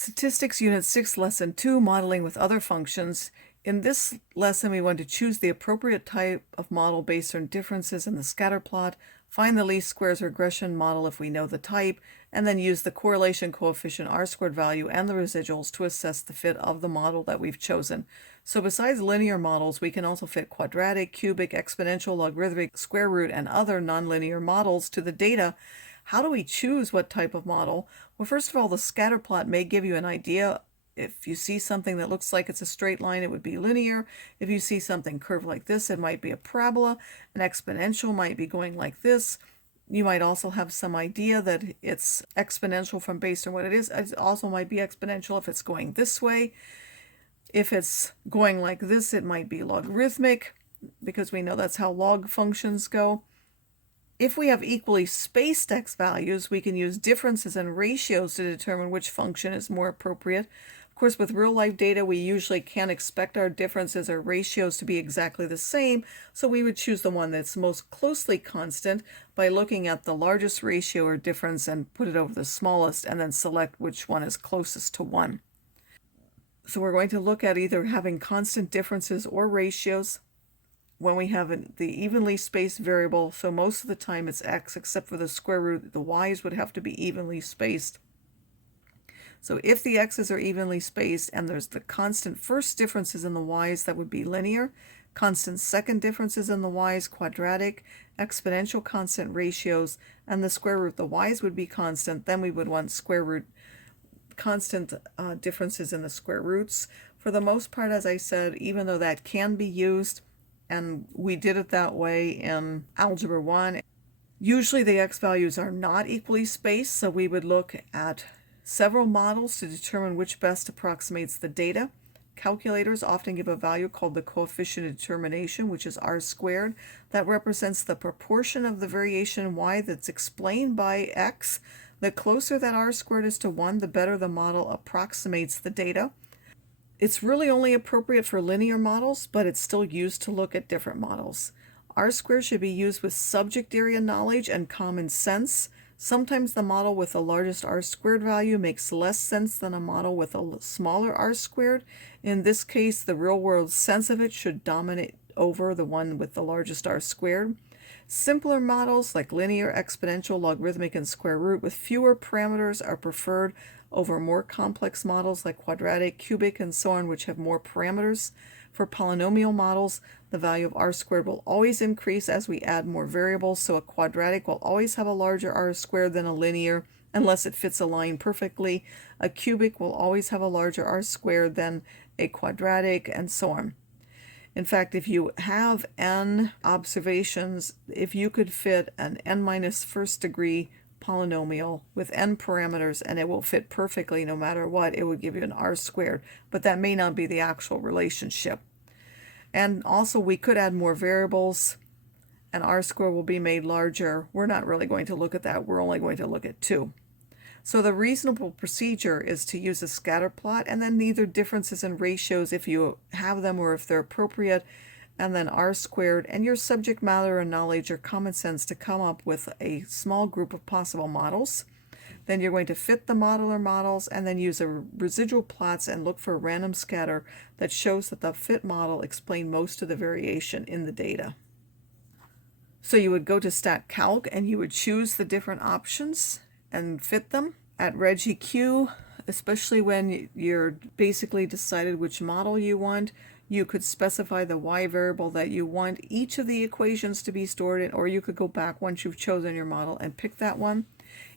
Statistics Unit 6, Lesson 2, Modeling with Other Functions. In this lesson, we want to choose the appropriate type of model based on differences in the scatter plot, find the least squares regression model if we know the type, and then use the correlation coefficient r-squared value and the residuals to assess the fit of the model that we've chosen. So besides linear models, we can also fit quadratic, cubic, exponential, logarithmic, square root, and other nonlinear models to the data. How do we choose what type of model? Well, first of all, the scatter plot may give you an idea. If you see something that looks like it's a straight line, it would be linear. If you see something curved like this, it might be a parabola. An exponential might be going like this. You might also have some idea that it's exponential from based on what it is. It also might be exponential if it's going this way. If it's going like this, it might be logarithmic, because we know that's how log functions go. If we have equally spaced x values, we can use differences in ratios to determine which function is more appropriate. Of course, with real-life data, we usually can't expect our differences or ratios to be exactly the same, so we would choose the one that's most closely constant by looking at the largest ratio or difference and put it over the smallest, and then select which one is closest to 1. So we're going to look at either having constant differences or ratios. When we have the evenly spaced variable, so most of the time it's x, except for the square root, the y's would have to be evenly spaced. So if the x's are evenly spaced and there's the constant first differences in the y's, that would be linear, constant second differences in the y's, quadratic, exponential constant ratios, and the square root, the y's would be constant, then we would want square root constant differences in the square roots. For the most part, as I said, even though that can be used, and we did it that way in Algebra 1. Usually the x values are not equally spaced, so we would look at several models to determine which best approximates the data. Calculators often give a value called the coefficient of determination, which is r-squared. That represents the proportion of the variation in y that's explained by x. The closer that r-squared is to 1, the better the model approximates the data. It's really only appropriate for linear models, but it's still used to look at different models. R-squared should be used with subject area knowledge and common sense. Sometimes the model with the largest r-squared value makes less sense than a model with a smaller r-squared. In this case, the real-world sense of it should dominate over the one with the largest r-squared. Simpler models like linear, exponential, logarithmic, and square root with fewer parameters are preferred over more complex models like quadratic, cubic, and so on, which have more parameters. For polynomial models, the value of r-squared will always increase as we add more variables, so a quadratic will always have a larger r-squared than a linear, unless it fits a line perfectly. A cubic will always have a larger r-squared than a quadratic, and so on. In fact, if you have n observations, if you could fit an n minus first degree polynomial with n parameters and it will fit perfectly no matter what, it would give you an r-squared, but that may not be the actual relationship. And also we could add more variables and r-squared will be made larger. We're not really going to look at that. We're only going to look at 2. So the reasonable procedure is to use a scatter plot and then either differences in ratios if you have them or if they're appropriate, and then r-squared and your subject matter and knowledge or common sense to come up with a small group of possible models. Then you're going to fit the model or models and then use a residual plots and look for a random scatter that shows that the fit model explained most of the variation in the data. So you would go to Stat Calc and you would choose the different options and fit them. At RegEQ, especially when you're basically decided which model you want, you could specify the y variable that you want each of the equations to be stored in, or you could go back once you've chosen your model and pick that one.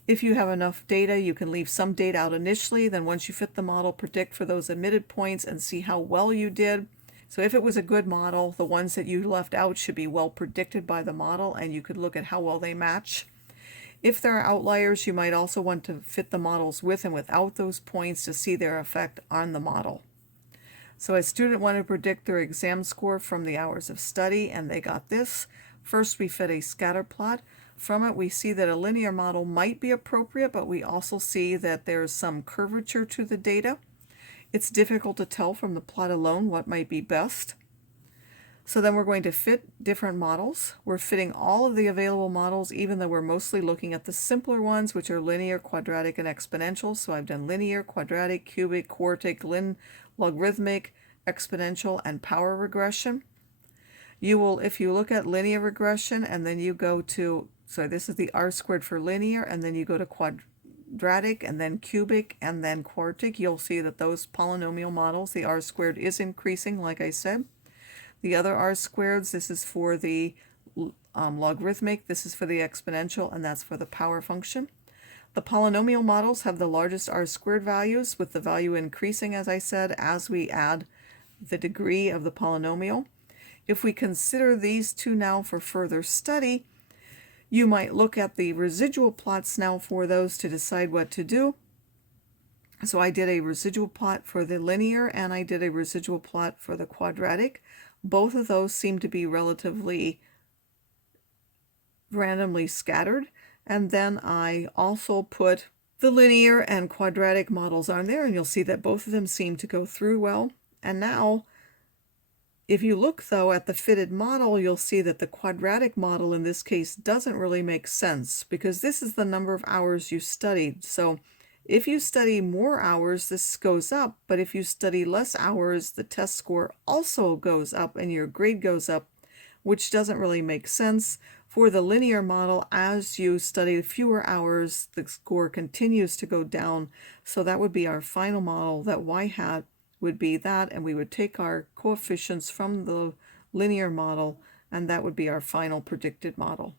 If you have enough data, you can leave some data out initially, then once you fit the model, predict for those omitted points and see how well you did. So if it was a good model, the ones that you left out should be well predicted by the model, and you could look at how well they match. If there are outliers, you might also want to fit the models with and without those points to see their effect on the model. So a student wanted to predict their exam score from the hours of study, and they got this. First, we fit a scatter plot. From it, we see that a linear model might be appropriate, but we also see that there's some curvature to the data. It's difficult to tell from the plot alone what might be best. So then we're going to fit different models. We're fitting all of the available models, even though we're mostly looking at the simpler ones, which are linear, quadratic, and exponential. So I've done linear, quadratic, cubic, quartic, logarithmic, exponential, and power regression. You will, if you look at linear regression and then you go to, so this is the r squared for linear, and then you go to quadratic and then cubic and then quartic, you'll see that those polynomial models, the r squared is increasing, like I said. The other r squareds, this is for the logarithmic, this is for the exponential, and that's for the power function. The polynomial models have the largest r squared values, with the value increasing, as I said, as we add the degree of the polynomial. If we consider these two now for further study, you might look at the residual plots now for those to decide what to do. So I did a residual plot for the linear and I did a residual plot for the quadratic. Both of those seem to be relatively randomly scattered. And then I also put the linear and quadratic models on there, and you'll see that both of them seem to go through well. And now, if you look though at the fitted model, you'll see that the quadratic model in this case doesn't really make sense, because this is the number of hours you studied. So if you study more hours, this goes up, but if you study less hours, the test score also goes up and your grade goes up, which doesn't really make sense. For the linear model, as you study fewer hours, the score continues to go down. So that would be our final model, that y hat would be that, and we would take our coefficients from the linear model, and that would be our final predicted model.